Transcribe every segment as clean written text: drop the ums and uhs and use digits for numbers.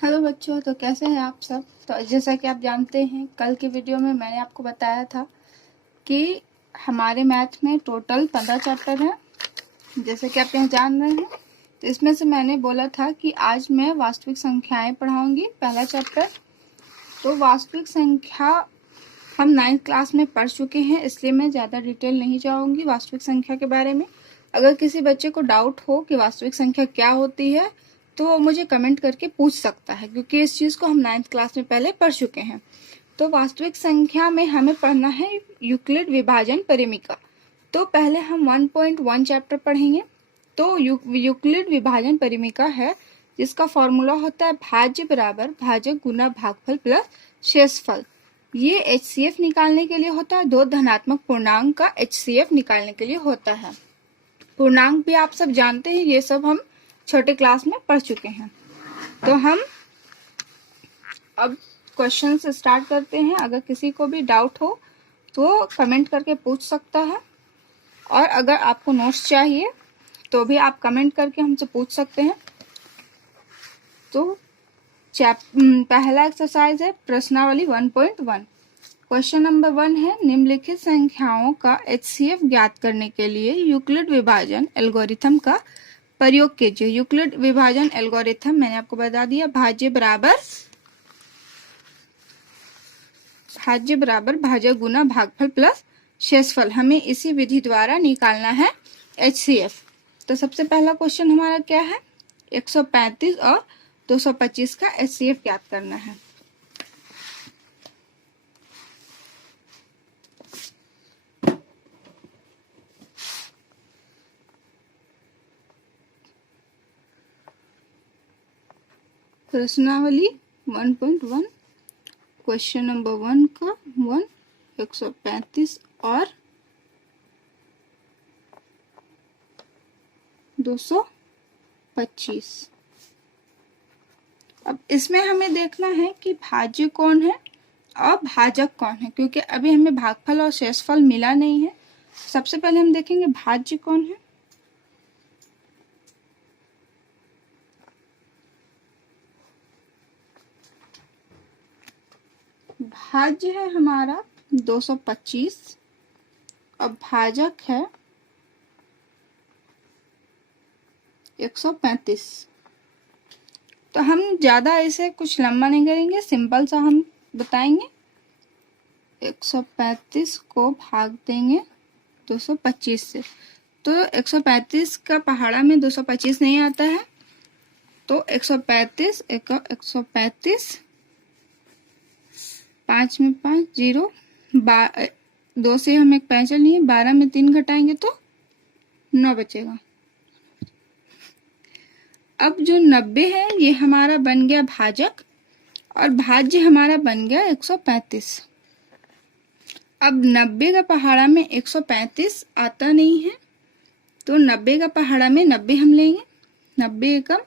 Hello बच्चों, तो कैसे हैं आप सब। तो जैसा कि आप जानते हैं, कल के वीडियो में मैंने आपको बताया था कि हमारे मैथ में टोटल 15 चैप्टर हैं, जैसे कि आप यहाँ जान रहे हैं। तो इसमें से मैंने बोला था कि आज मैं वास्तविक संख्याएं पढ़ाऊंगी, पहला चैप्टर। तो वास्तविक संख्या हम 9th क्लास में पढ़ चुके हैं, इसलिए मैं ज़्यादा डिटेल नहीं जाऊँगी वास्तविक संख्या के बारे में। अगर किसी बच्चे को डाउट हो कि वास्तविक संख्या क्या होती है तो वो मुझे कमेंट करके पूछ सकता है, क्योंकि इस चीज़ को हम 9th क्लास में पहले पढ़ चुके हैं। तो वास्तविक संख्या में हमें पढ़ना है यूक्लिड विभाजन परिमिका। तो पहले हम 1.1 चैप्टर पढ़ेंगे। तो यूक्लिड विभाजन परिमिका है जिसका फॉर्मूला होता है भाज्य बराबर भाजक गुना भागफल प्लस शेषफल। ये HCF निकालने के लिए होता है। दो धनात्मक पूर्णांक का HCF निकालने के लिए होता है। पूर्णांक भी आप सब जानते हैं, ये सब हम छोटे क्लास में पढ़ चुके हैं। तो हम अब क्वेश्चन से स्टार्ट करते हैं। अगर किसी को भी डाउट हो तो कमेंट करके पूछ सकता है, और अगर आपको नोट्स चाहिए तो भी आप कमेंट करके हमसे पूछ सकते हैं। तो पहला एक्सरसाइज है प्रश्नावली 1.1। क्वेश्चन नंबर 1 है, निम्नलिखित संख्याओं का HCF ज्ञात करने के लिए यूक्लिड विभाजन एल्गोरिथम का प्रयोग कीजिए। यूक्लिड विभाजन एल्गोरिथम मैंने आपको बता दिया, भाज्य बराबर भाजक गुना भागफल प्लस शेषफल। हमें इसी विधि द्वारा निकालना है HCF। तो सबसे पहला क्वेश्चन हमारा क्या है, 135 और 225 का HCF ज्ञात करना है। प्रश्नावली 1.1 क्वेश्चन नंबर 1 का 135 और 225। अब इसमें हमें देखना है कि भाज्य कौन है और भाजक कौन है, क्योंकि अभी हमें भागफल और शेषफल मिला नहीं है। सबसे पहले हम देखेंगे भाज्य कौन है। भाज्य है हमारा 225 और भाजक है 135। तो हम ज्यादा ऐसे कुछ लंबा नहीं करेंगे, सिंपल सा हम बताएंगे। 135 को भाग देंगे 225 से। तो 135 का पहाड़ा में 225 नहीं आता है, तो 135 5 में 5 0 2 से हम एक पैंचल नहीं है, 12 में 3 घटाएंगे तो 9 बचेगा। अब जो 90 है ये हमारा बन गया भाजक और भाज्य हमारा बन गया 135। अब 90 का पहाड़ा में 135 आता नहीं है, तो 90 का पहाड़ा में 90 हम लेंगे। 90 एकम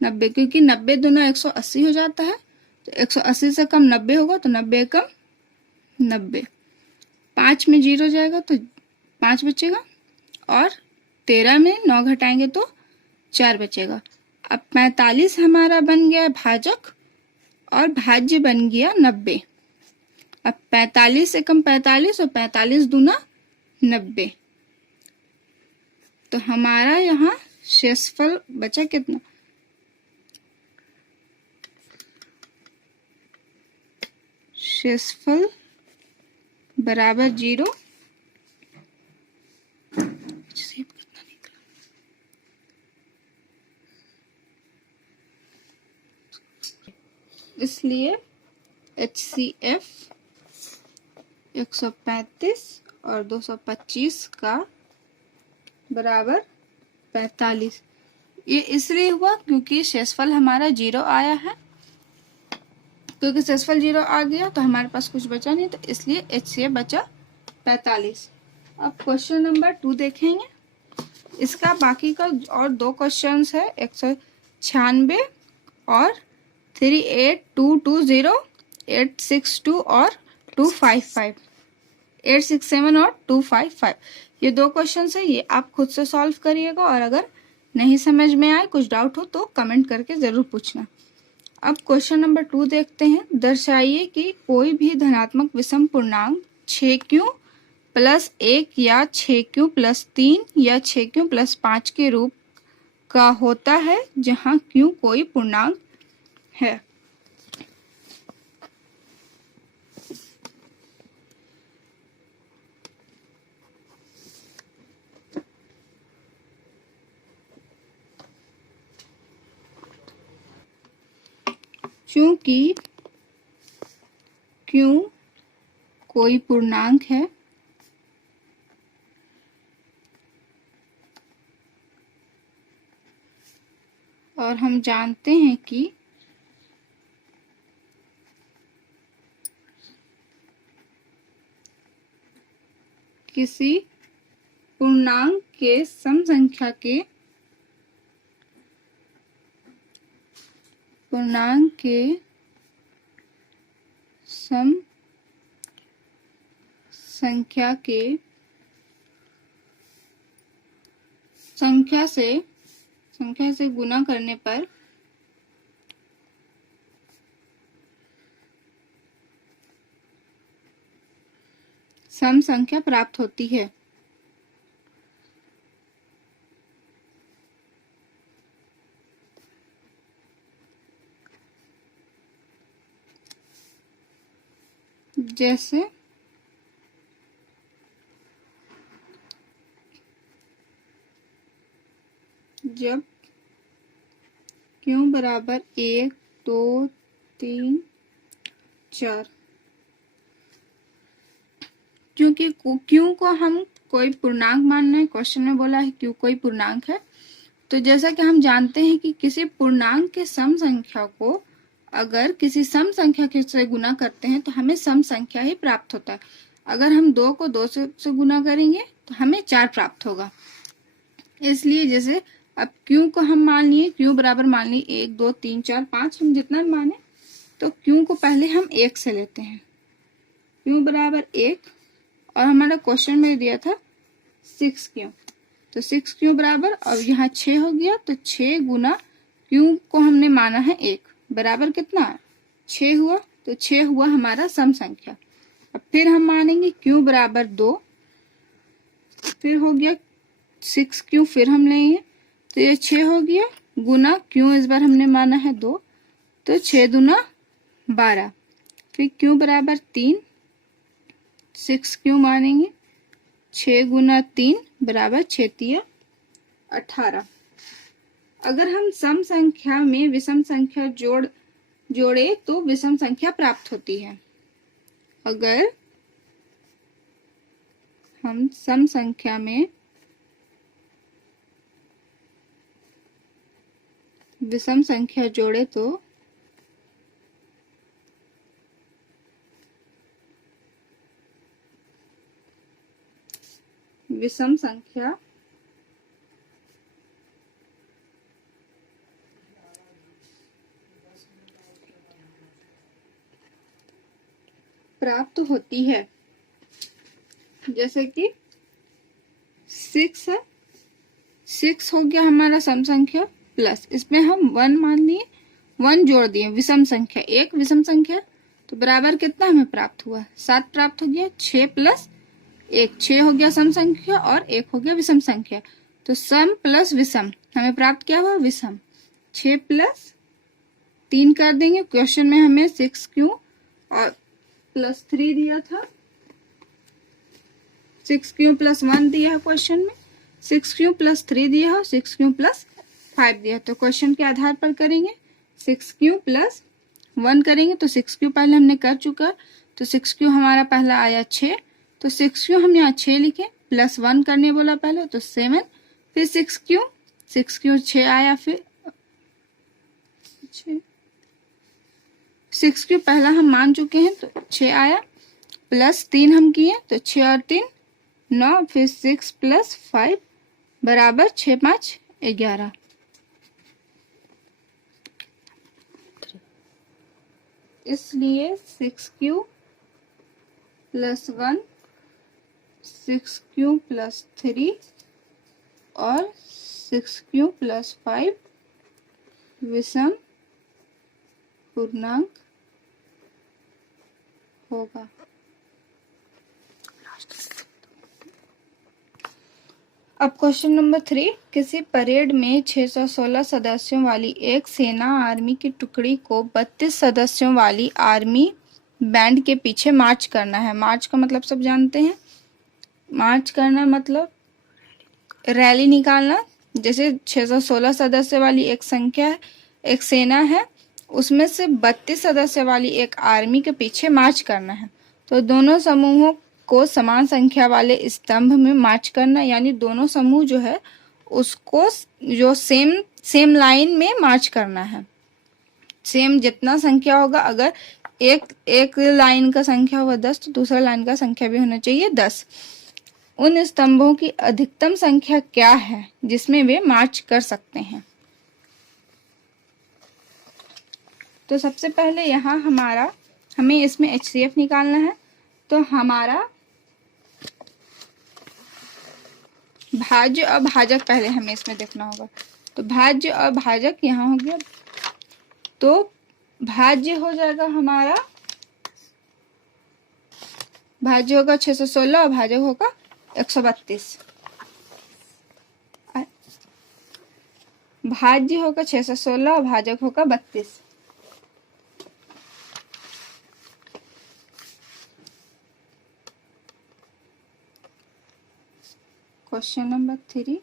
90, क्योंकि 90 दूना 180 हो जाता है, तो 180 से कम 90 होगा, तो 90 एकम 90। 5 में 0 जाएगा तो 5 बचेगा, और 13 में 9 घटाएंगे तो 4 बचेगा। अब 45 हमारा बन गया भाजक और भाज्य बन गया 90। अब 45 एकम 45 और 45 दूना 90, तो हमारा यहाँ शेषफल बचा कितना, शेषफल बराबर 0। इसलिए HCF 135 और 225 का बराबर 45। ये इसलिए हुआ क्योंकि शेषफल हमारा 0 आया है, क्योंकि शेषफल 0 आ गया तो हमारे पास कुछ बचा नहीं, तो इसलिए HCF बचा 45। अब क्वेश्चन नंबर 2 देखेंगे। इसका बाकी का और 2 क्वेश्चंस है, 196 और 38220, 862 और 255, 867 और 255। ये 2 क्वेश्चन है, ये आप खुद से सॉल्व करिएगा, और अगर नहीं समझ में आए, कुछ डाउट हो तो कमेंट करके जरूर पूछना। अब क्वेश्चन नंबर 2 देखते हैं। दर्शाइए कि कोई भी धनात्मक विषम पूर्णांक 6q प्लस 1 या 6q प्लस 3 या 6q प्लस 5 के रूप का होता है जहाँ q कोई पूर्णांक है। चूंकि q कोई पूर्णांक है और हम जानते हैं कि किसी पूर्णांक के सम संख्या से गुना करने पर सम संख्या प्राप्त होती है। जैसे जब q बराबर 1, 2, 3, 4, क्योंकि q को हम कोई पूर्णांक मानना है। क्वेश्चन में बोला है q कोई पूर्णांक है, तो जैसा कि हम जानते हैं कि किसी पूर्णांक के सम संख्या को अगर किसी सम संख्या के से गुना करते हैं तो हमें सम संख्या ही प्राप्त होता है। अगर हम 2 को 2 से गुना करेंगे तो हमें 4 प्राप्त होगा। इसलिए जैसे अब q को हम मान लिए, q बराबर मान लिए 1, 2, 3, 4, 5, हम जितना माने, तो q को पहले हम 1 से लेते हैं। q बराबर 1 और हमारा क्वेश्चन में दिया था 6q, तो 6q बराबर, अब यहाँ 6 हो गया, तो 6 गुना q को हमने माना है 1 बराबर कितना 6 हुआ, तो 6 हुआ हमारा सम संख्या। अब फिर हम मानेंगे q बराबर 2, फिर हो गया 6q, फिर हम लेंगे तो ये 6 हो गया गुना q इस बार हमने माना है 2, तो 6 दूना 12, फिर q बराबर 3, 6q मानेंगे, 6 गुना 3 बराबर 6 तिया 18। अगर हम सम संख्या में विषम संख्या जोड़े तो विषम संख्या प्राप्त होती है। अगर हम सम संख्या में विषम संख्या जोड़े तो विषम संख्या प्राप्त होती है। जैसे कि 6 है, 6 हो गया हमारा सम संख्या, प्लस इसमें हम 1 मान लिए, 1 जोड़ दिए, विषम संख्या, एक विषम संख्या, तो बराबर कितना हमें प्राप्त हुआ 7 प्राप्त हो गया। 6 प्लस 1, 6 हो गया सम संख्या और 1 हो गया विषम संख्या, तो सम प्लस विषम हमें प्राप्त क्या हुआ विषम। 6 प्लस 3 कर देंगे, क्वेश्चन में हमें 6q और प्लस 3 दिया था, 6q प्लस 1 दिया है क्वेश्चन में, 6q प्लस 3 दिया है, 6q प्लस 5 दिया है। तो क्वेश्चन के आधार पर करेंगे, 6q प्लस 1 करेंगे, तो 6q पहले हमने कर चुका, तो 6q हमारा पहला आया 6, तो 6q हम यहाँ 6 लिखे, प्लस 1 करने बोला पहले तो 7, फिर 6q 6 आया, फिर 6q पहला हम मान चुके हैं तो 6 आया, प्लस 3 हम किए तो 6 और 3 9, फिर 6 प्लस 5 बराबर 6 5 11। इसलिए 6q प्लस 1, 6q प्लस 3 और 6q प्लस 5 विषम पूर्णांक होगा। अब क्वेश्चन नंबर 3, किसी परेड में 616 सदस्यों वाली एक सेना आर्मी की टुकड़ी को 32 सदस्यों वाली आर्मी बैंड के पीछे मार्च करना है। मार्च का मतलब सब जानते हैं, मार्च करना मतलब रैली निकालना। जैसे 616 सदस्य वाली एक संख्या है, एक सेना है, उसमें से 32 सदस्य वाली एक आर्मी के पीछे मार्च करना है। तो दोनों समूहों को समान संख्या वाले स्तंभ में मार्च करना, यानी दोनों समूह जो है उसको जो सेम लाइन में मार्च करना है। सेम जितना संख्या होगा, अगर एक लाइन का संख्या होगा 10 तो दूसरा लाइन का संख्या भी होना चाहिए 10। उन स्तंभों की अधिकतम संख्या क्या है जिसमें वे मार्च कर सकते हैं। तो सबसे पहले यहाँ हमें इसमें HCF निकालना है। तो हमारा भाज्य और भाजक पहले हमें इसमें देखना होगा। तो भाज्य और भाजक यहाँ हो गया, तो भाज्य हो जाएगा हमारा, भाज्य होगा 616 और भाजक होगा 132। भाज्य होगा 616 और भाजक होगा 32। क्वेश्चन नंबर 3,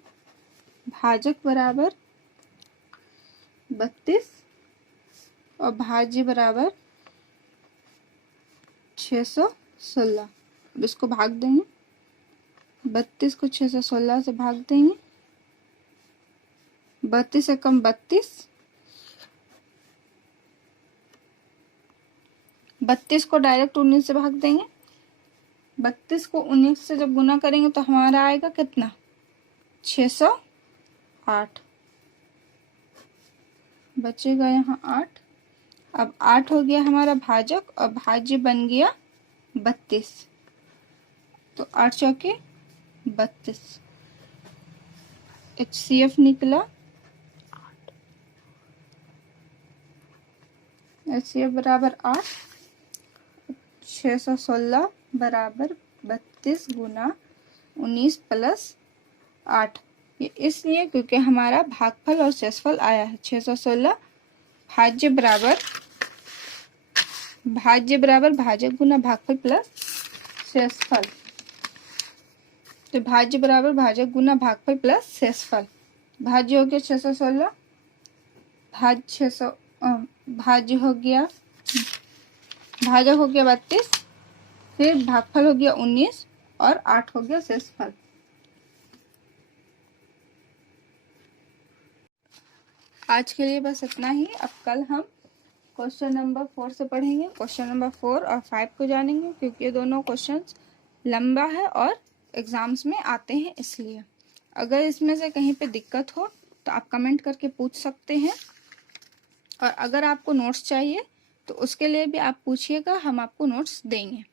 भाजक बराबर 32 और भाज्य बराबर 616। अब इसको भाग देंगे, 32 को 616 से भाग देंगे, 32 से कम 32, 32 को डायरेक्ट 19 से भाग देंगे, 32 को 19 से जब गुना करेंगे तो हमारा आएगा कितना, 608। बचेगा यहाँ 8। अब 8 हो गया हमारा भाजक और भाज्य बन गया 32। तो 8 चौके 32, HCF निकला, HCF बराबर 8, 616 बराबर 32 गुना 19 प्लस 8। ये इसलिए क्योंकि हमारा भागफल और शेषफल आया है। 616 भाज्य बराबर भाजक गुना भागफल प्लस शेषफल। तो भाज्य बराबर भाजक गुना भागफल प्लस शेषफल। भाज्य हो गया 616, भाज्य हो गया, भाजक हो गया 32, फिर भागफल हो गया 19 और 8 हो गया शेषफल। आज के लिए बस इतना ही। अब कल हम क्वेश्चन नंबर 4 से पढ़ेंगे। क्वेश्चन नंबर 4 और 5 को जानेंगे, क्योंकि ये दोनों क्वेश्चंस लंबा है और एग्जाम्स में आते हैं, इसलिए अगर इसमें से कहीं पे दिक्कत हो तो आप कमेंट करके पूछ सकते हैं। और अगर आपको नोट्स चाहिए तो उसके लिए भी आप पूछिएगा, हम आपको नोट्स देंगे।